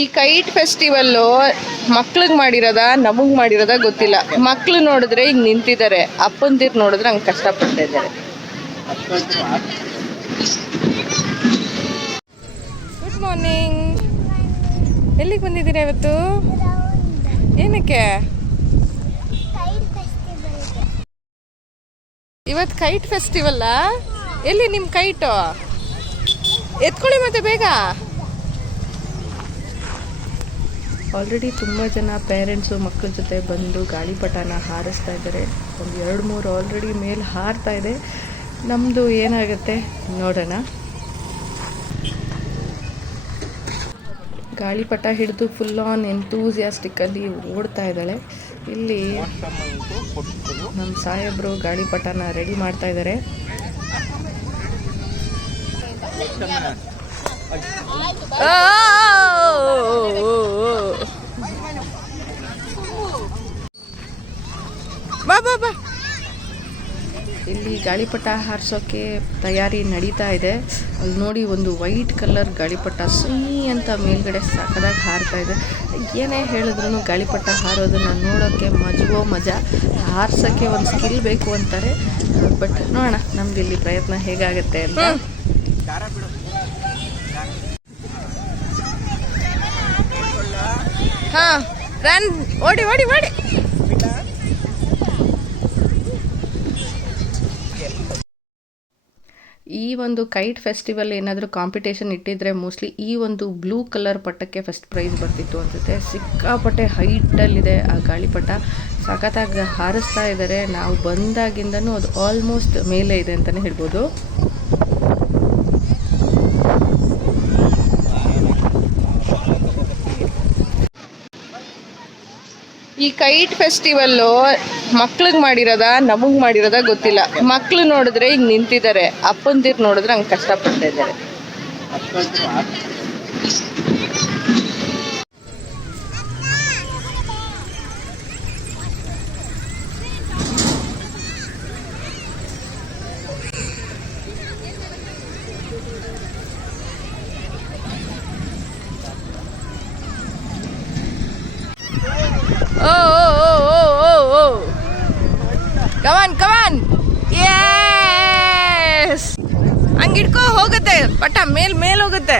ಈ kite festival ಮಕ್ಳಿಗೆ ಮಾಡಿರೋದ ನಮಗೆ ಮಾಡಿರೋದ ಗೊತ್ತಿಲ್ಲ. ಮಕ್ಳು ನೋಡಿದ್ರೆ ಈಗ ನಿಂತಿದ್ದಾರೆ, ಅಪ್ಪಂದಿರು ನೋಡಿದ್ರೆ ಹಂಗೆ ಕಷ್ಟಪಡ್ತಾ ಇದ್ದಾರೆ. Good morning. ಎಲ್ಲಿಗೆ ಬಂದಿದ್ದೀರಾ ಇವತ್ತು? ಏನಕ್ಕೆ? ಇವತ್ತು ಕೈಟ್ ಫೆಸ್ಟಿವಲ್ಲ. ಎಲ್ಲಿ ನಿಮ್ಮ ಕೈಟು? ಎತ್ಕೊಳ್ಳಿ ಮತ್ತೆ ಬೇಗ. ಆಲ್ರೆಡಿ ತುಂಬ ಜನ ಪೇರೆಂಟ್ಸು ಮಕ್ಕಳ ಜೊತೆ ಬಂದು ಗಾಳಿಪಟನ ಹಾರಿಸ್ತಾ ಇದ್ದಾರೆ. ಒಂದು 2-3 ಆಲ್ರೆಡಿ ಮೇಲೆ ಹಾರ್ತಾ ಇದೆ. ನಮ್ಮದು ಏನಾಗುತ್ತೆ ನೋಡೋಣ. ಗಾಳಿಪಟ ಹಿಡಿದು ಫುಲ್ ಆನ್ ಎಂತೂಸಿಯಾಸ್ಟಿಕ್ಕಲ್ಲಿ ಓಡ್ತಾ ಇದ್ದಾಳೆ. ಇಲ್ಲಿ ನಮ್ಮ ಸಾಹೇಬರು ಗಾಳಿಪಟನ ರೆಡಿ ಮಾಡ್ತಾ ಇದ್ದಾರೆ. ಬಾ ಬಾ ಬಾ. ಇಲ್ಲಿ ಗಾಳಿಪಟ ಹಾರಿಸೋಕ್ಕೆ ತಯಾರಿ ನಡೀತಾ ಇದೆ. ಅಲ್ಲಿ ನೋಡಿ, ಒಂದು ವೈಟ್ ಕಲರ್ ಗಾಳಿಪಟ ಅಂತ ಮೇಲ್ಗಡೆ ಸಾಕದಾಗಿ ಹಾರ್ತಾ ಇದೆ. ಏನೇ ಹೇಳಿದ್ರು ಗಾಳಿಪಟ ಹಾರೋದನ್ನು ನೋಡೋಕ್ಕೆ ಮಜಾ. ಹಾರ್ಸೋಕ್ಕೆ ಒಂದು ಸ್ಕಿಲ್ ಬೇಕು ಅಂತಾರೆ. ಬಟ್ ನೋಡೋಣ ನಮ್ದು ಇಲ್ಲಿ ಪ್ರಯತ್ನ ಹೇಗಾಗುತ್ತೆ ಅಂತ. ಹಾಂ, ರನ್, ಓಡಿ ಓಡಿ ಓಡಿ. ಈ ಒಂದು ಕೈಟ್ ಫೆಸ್ಟಿವಲ್ ಏನಾದರೂ ಕಾಂಪಿಟೇಷನ್ ಇಟ್ಟಿದ್ರೆ ಮೋಸ್ಟ್ಲಿ ಈ ಒಂದು ಬ್ಲೂ ಕಲರ್ ಪಟಕ್ಕೆ ಫಸ್ಟ್ ಪ್ರೈಸ್ ಬರ್ತಿತ್ತು ಅನ್ಸುತ್ತೆ. ಸಿಕ್ಕಾಪಟ್ಟೆ ಹೈಟಲ್ಲಿದೆ ಆ ಗಾಳಿಪಟ, ಸಖತ್ತಾಗಿ ಹಾರಿಸ್ತಾ ಇದ್ದಾರೆ. ನಾವು ಬಂದಾಗಿಂದನೂ ಅದು ಆಲ್ಮೋಸ್ಟ್ ಮೇಲೆ ಇದೆ ಅಂತಲೇ ಹೇಳ್ಬೋದು. ಈ ಕೈಟ್ ಫೆಸ್ಟಿವಲ್ಲು ಮಕ್ಳಿಗೆ ಮಾಡಿರೋದ ನಮಗೆ ಮಾಡಿರೋದ ಗೊತ್ತಿಲ್ಲ. ಮಕ್ಳು ನೋಡಿದ್ರೆ ಈಗ ನಿಂತಿದ್ದಾರೆ, ಅಪ್ಪಂದಿರು ನೋಡಿದ್ರೆ ಹಂಗೆ ಕಷ್ಟಪಡ್ತಾ ಇದ್ದಾರೆ. ಕಮಾನ್ ಯೆಸ್. ಹಂಗಿಡ್ಕೋ, ಹೋಗುತ್ತೆ ಪಟ, ಮೇಲ್ ಹೋಗುತ್ತೆ.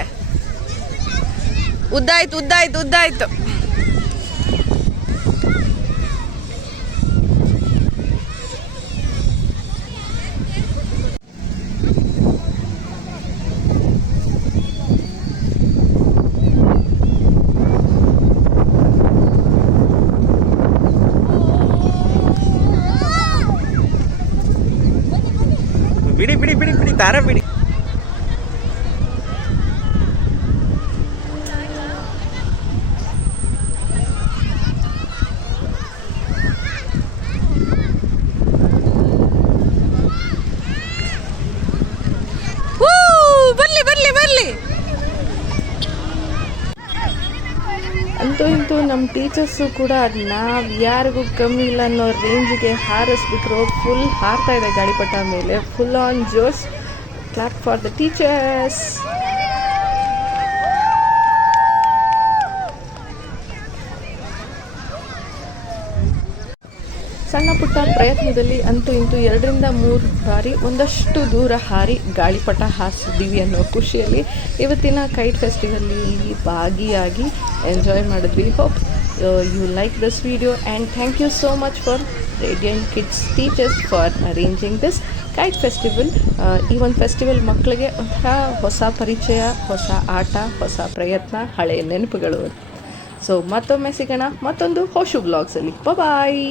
ಉದ್ದಾಯ್ತು. ಬಿಡಿ ದಾರ ಬಿಡಿ. ಬರ್ಲಿ. ಅಂತೂ ಇಂತೂ ನಮ್ಮ ಟೀಚರ್ಸು ಕೂಡ ನಾವು ಯಾರಿಗೂ ಕಮ್ಮಿ ಇಲ್ಲ ಅನ್ನೋ ರೇಂಜಿಗೆ ಹಾರಿಸ್ಬಿಟ್ರು. ಫುಲ್ ಹಾರ್ತಾ ಇದೆ ಗಾಳಿಪಟ ಮೇಲೆ, full on Josh. Clap for the teachers. ಸಣ್ಣ ಪುಟ್ಟ ಪ್ರಯತ್ನದಲ್ಲಿ ಅಂತೂ ಇಂತೂ 2-3 ಬಾರಿ ಒಂದಷ್ಟು ದೂರ ಹಾರಿ ಗಾಳಿಪಟ ಹಾರಿಸಿದ್ದೀವಿ ಅನ್ನೋ ಖುಷಿಯಲ್ಲಿ ಇವತ್ತಿನ ಕೈಟ್ ಫೆಸ್ಟಿವಲ್ಲಿ ಭಾಗಿಯಾಗಿ ಎಂಜಾಯ್ ಮಾಡಿದ್ವಿ. Hope you like this video and thank you so much for radiant kids teachers for arranging this kite festival. ಈ ಒಂದು ಫೆಸ್ಟಿವಲ್ ಮಕ್ಕಳಿಗೆ ಒಂಥರ ಹೊಸ ಪರಿಚಯ, ಹೊಸ ಆಟ, ಹೊಸ ಪ್ರಯತ್ನ, ಹಳೆಯ ನೆನಪುಗಳು. ಸೊ ಮತ್ತೊಮ್ಮೆ ಸಿಗೋಣ ಮತ್ತೊಂದು ಹೋಶು ಬ್ಲಾಗ್ಸಲ್ಲಿ. ಬಾಯ್.